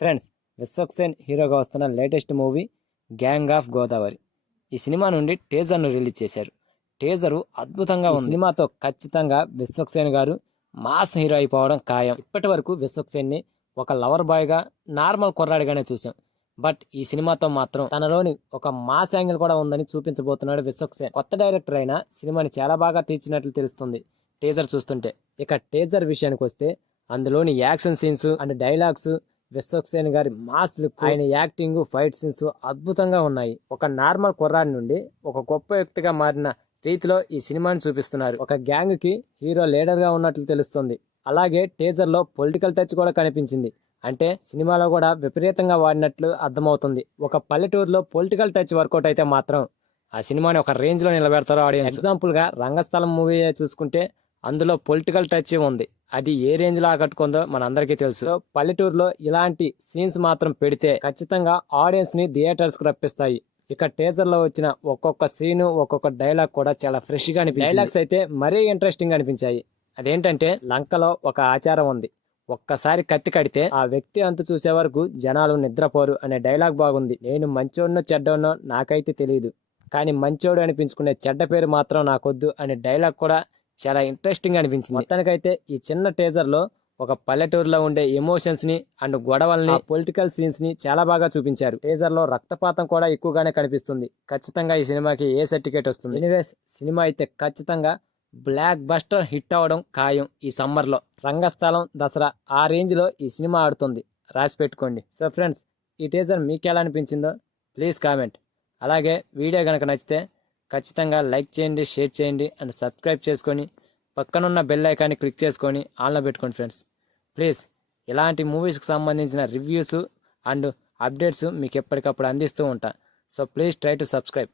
Friends Vishwaksen హీరోగా వస్తున్న latest movie gang of Godavari. ఈ సినిమా నుండి టీజర్ను రిలీజ్ చేశారు. టీజరు అద్భుతంగా ఉంది. సినిమాతో ఖచ్చితంగా విశ్వక్సేన్ గారు మాస్ హీరో అయిపోవడం ఖాయం. ఇప్పటి వరకు విశ్వక్సేన్ని ఒక లవర్ బాయ్గా నార్మల్ కుర్రాడిగానే చూసాం. బట్ ఈ సినిమాతో మాత్రం తనలోని ఒక మాస్ యాంగిల్ కూడా ఉందని చూపించబోతున్నాడు విశ్వక్సేన్ కొత్త డైరెక్టర్ అయినా సినిమాని చాలా బాగా తీర్చినట్లు తెలుస్తుంది టీజర్ చూస్తుంటే. ఇక టీజర్ విషయానికి వస్తే అందులోని action scenes and dialogues Vishwaksen గారి మాస్ లుక్ ఆయన యాక్టింగ్ ఫైట్ సీన్స్ అద్భుతంగా ఉన్నాయి. ఒక నార్మల్ కుర్రాడి నుండి ఒక గొప్ప వ్యక్తిగా మారిన రీతిలో ఈ సినిమాని చూపిస్తున్నారు. ఒక గ్యాంగ్కి హీరో లీడర్గా ఉన్నట్లు తెలుస్తుంది. అలాగే టీజర్లో పొలిటికల్ టచ్ కూడా కనిపించింది. అంటే సినిమాలో కూడా విపరీతంగా వాడినట్లు అర్థమవుతుంది. ఒక పల్లెటూరులో పొలిటికల్ టచ్ వర్కౌట్ అయితే మాత్రం ఆ సినిమాని ఒక రేంజ్లో నిలబెడతారో ఆడియన్స్. ఎగ్జాంపుల్గా రంగస్థలం మూవీ చూసుకుంటే అందులో పొలిటికల్ టచ్ ఉంది. అది ఏ రేంజ్లో ఆకట్టుకుందో మన అందరికీ తెలుసు. సో పల్లెటూరులో ఇలాంటి సీన్స్ మాత్రం పెడితే ఖచ్చితంగా ఆడియన్స్ని థియేటర్స్కు రప్పిస్తాయి. ఇక టీజర్లో వచ్చిన ఒక్కొక్క సీను ఒక్కొక్క డైలాగ్ కూడా చాలా ఫ్రెష్గా అనిపించింది. డైలాగ్స్ అయితే మరీ ఇంట్రెస్టింగ్ అనిపించాయి. అదేంటంటే లంకలో ఒక ఆచారం ఉంది. ఒక్కసారి కత్తి కడితే ఆ వ్యక్తి అంత చూసే వరకు జనాలు నిద్రపోరు అనే డైలాగ్ బాగుంది. నేను మంచోడినో చెడ్డోనో నాకైతే తెలియదు కానీ మంచోడు అనిపించుకునే చెడ్డ పేరు మాత్రం నాకొద్దు అనే డైలాగ్ కూడా చాలా ఇంట్రెస్టింగ్ అనిపించింది. మొత్తానికైతే ఈ చిన్న టీజర్లో ఒక పల్లెటూరులో ఉండే ఎమోషన్స్ని అండ్ గొడవల్ని పొలిటికల్ సీన్స్ని చాలా బాగా చూపించారు. టీజర్లో రక్తపాతం కూడా ఎక్కువగానే కనిపిస్తుంది. ఖచ్చితంగా ఈ సినిమాకి ఏ సర్టిఫికేట్ వస్తుంది? ఎనీవేస్ సినిమా అయితే ఖచ్చితంగా బ్లాక్ బస్టర్ హిట్ అవడం ఖాయం ఈ సమ్మర్లో. రంగస్థలం దసరా ఆ రేంజ్లో ఈ సినిమా ఆడుతుంది. రాసి పెట్టుకోండి. సో ఫ్రెండ్స్ ఈ టీజర్ మీకు ఎలా అనిపించిందో ప్లీజ్ కామెంట్ అలాగే వీడియో కనుక నచ్చితే ఖచ్చితంగా లైక్ చేయండి షేర్ చేయండి అండ్ సబ్స్క్రైబ్ చేసుకొని పక్కనున్న బెల్ ఐకాన్ని క్లిక్ చేసుకొని ఆన్లో పెట్టుకోండి ఫ్రెండ్స్. ప్లీజ్ ఇలాంటి మూవీస్కి సంబంధించిన రివ్యూస్ అండ్ అప్డేట్స్ మీకు ఎప్పటికప్పుడు అందిస్తూ ఉంటా. So please try to subscribe.